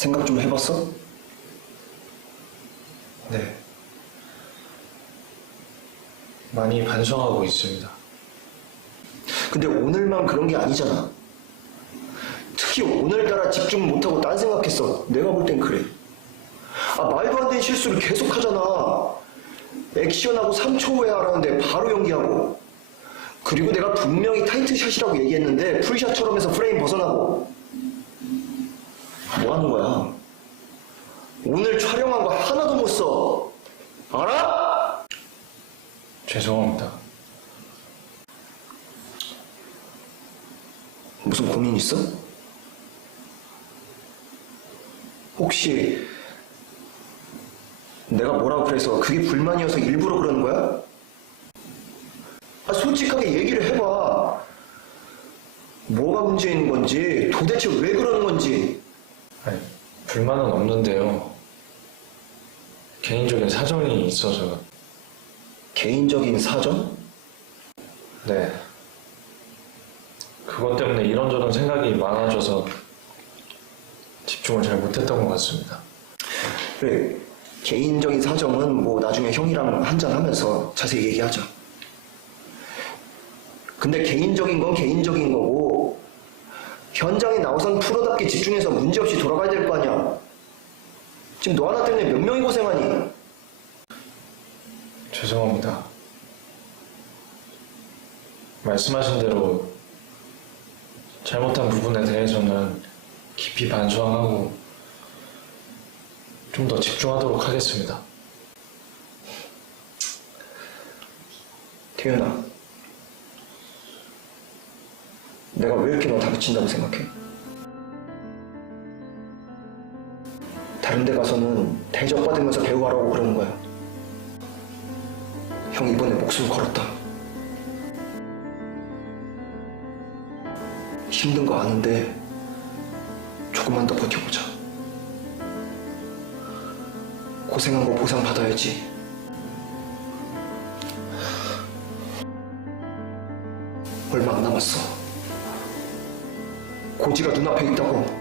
생각 좀 해봤어? 네. 많이 반성하고 있습니다. 근데 오늘만 그런 게 아니잖아. 특히 오늘따라 집중 못하고 딴 생각했어. 내가 볼 땐 그래. 아, 말도 안 되는 실수를 계속 하잖아. 액션하고 3초 후에 하라는데 바로 연기하고. 그리고 내가 분명히 타이트샷이라고 얘기했는데 풀샷처럼 해서 프레임 벗어나고. 뭐 하는 거야? 오늘 촬영한 거 하나도 못 써. 알아? 죄송합니다. 무슨 고민 있어? 혹시 내가 뭐라고 그래서 그게 불만이어서 일부러 그러는 거야? 아, 솔직하게 얘기를 해봐. 뭐가 문제인 건지, 도대체 왜 그러는 건지. 아니, 불만은 없는데요. 개인적인 사정이 있어서. 개인적인 사정? 네. 그것 때문에 이런저런 생각이 많아져서 집중을 잘 못했던 것 같습니다. 그래, 개인적인 사정은 뭐 나중에 형이랑 한잔 하면서 자세히 얘기하자. 근데 개인적인 건 개인적인 거고, 현장에 나와선 프로답게 집중해서 문제없이 돌아가야 될 거 아니야. 지금 너 하나 때문에 몇 명이 고생하니? 죄송합니다. 말씀하신 대로 잘못한 부분에 대해서는 깊이 반성하고 좀 더 집중하도록 하겠습니다. 태윤아, 내가 왜 이렇게 너 다그친다고 생각해? 다른 데 가서는 대접받으면서 배우하라고 그러는 거야. 형 이번에 목숨 걸었다. 힘든 거 아는데 조금만 더 버텨보자. 고생한 거 보상 받아야지. 얼마 안 남았어. 고지가 눈앞에 있다고.